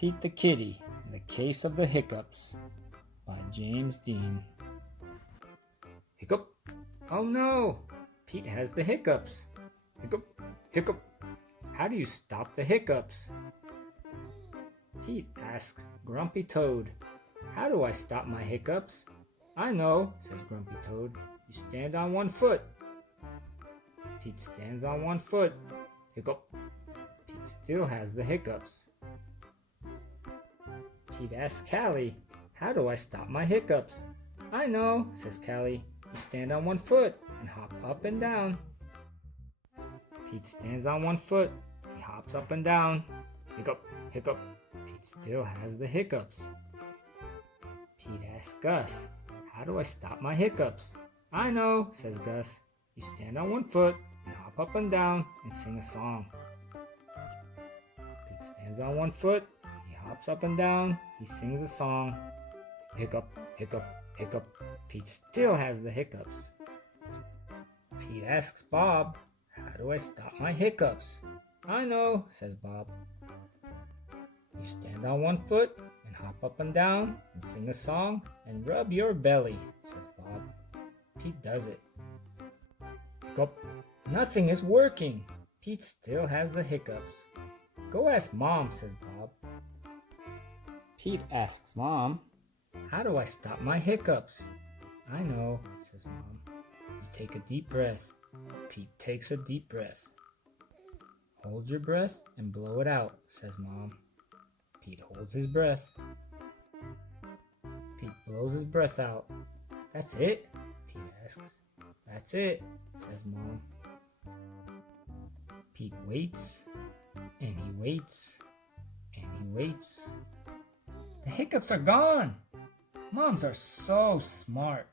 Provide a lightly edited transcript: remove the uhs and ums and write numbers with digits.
Pete the Kitty and the Case of the Hiccups by James Dean. Hiccup! Oh no! Pete has the hiccups. Hiccup! Hiccup! How do you stop the hiccups? Pete asks Grumpy Toad. How do I stop my hiccups? I know, says Grumpy Toad. You stand on one foot. Pete stands on one foot. Hiccup! Pete still has the hiccups. Pete asks Callie, how do I stop my hiccups? I know, says Callie. You stand on one foot and hop up and down. Pete stands on one foot. He hops up and down. Hiccup! Hiccup! Pete still has the hiccups. Pete asks Gus, how do I stop my hiccups? I know, says Gus. You stand on one foot and hop up and down and sing a song. Pete stands on one foot. He hops up and down. He sings a song. Hiccup! Hiccup! Hiccup! Pete still has the hiccups. Pete asks Bob, how do I stop my hiccups? I know, says Bob. You stand on one foot and hop up and down and sing a song and rub your belly, says Bob. Pete does it. Hiccup! Nothing is working. Pete still has the hiccups. Go ask Mom, says Bob. Pete asks Mom, how do I stop my hiccups? I know, says Mom. You take a deep breath. Pete takes a deep breath. Hold your breath and blow it out, says Mom. Pete holds his breath. Pete blows his breath out. That's it? Pete asks. That's it, says Mom. Pete waits, and he waits, and he waits. The hiccups are gone! Moms are so smart.